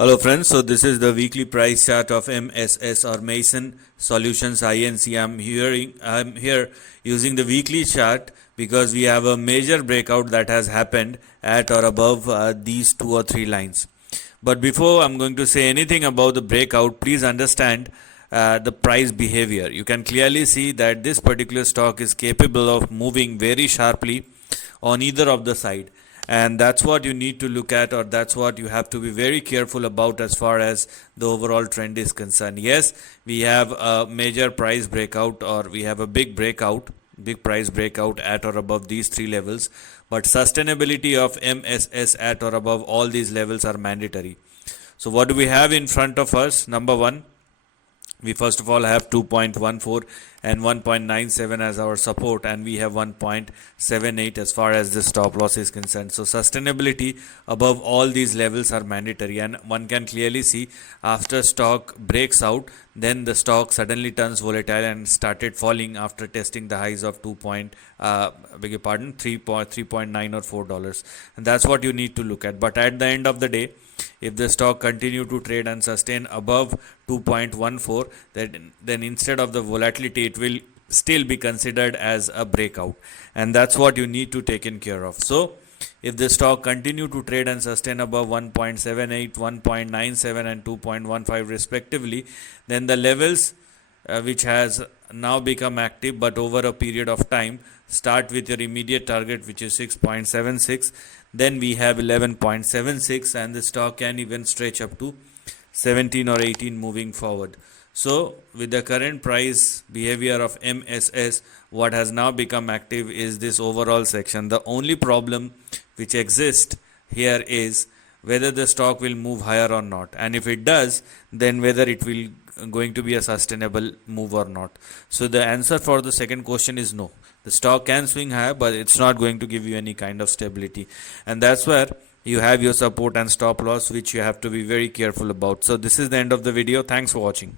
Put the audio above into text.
Hello friends, so this is the weekly price chart of MSS or Mason Solutions INC. I'm here using the weekly chart because we have a major breakout that has happened at or above these 2 or 3 lines. But before I'm going to say anything about the breakout, please understand the price behavior. You can clearly see that this particular stock is capable of moving very sharply on either of the side, and that's what you need to look at, or that's what you have to be very careful about as far as the overall trend is concerned. Yes, we have a major price breakout, or we have a big price breakout at or above these 3 levels, but sustainability of MSS at or above all these levels are mandatory. So what do we have in front of us? Number one, we first of all have 2.14 and 1.97 as our support, and we have 1.78 as far as the stop loss is concerned. So sustainability above all these levels are mandatory, and one can clearly see after stock breaks out, then the stock suddenly turns volatile and started falling after testing the highs of 3.9 or $4, and that's what you need to look at. But at the end of the day, if the stock continue to trade and sustain above 2.14, then instead of the volatility, it will still be considered as a breakout, and that's what you need to take in care of. So if the stock continue to trade and sustain above 1.78, 1.97 and 2.15 respectively, then the levels which has now become active but over a period of time, start with your immediate target, which is 6.76. then we have 11.76, and the stock can even stretch up to 17 or 18 moving forward. So with the current price behavior of MSS, what has now become active is this overall section. The only problem which exists here is whether the stock will move higher or not, and if it does, then whether it will going to be a sustainable move or not. So the answer for the second question is no. The stock can swing higher, but it's not going to give you any kind of stability, and that's where you have your support and stop loss, which you have to be very careful about. So this is the end of the video. Thanks for watching.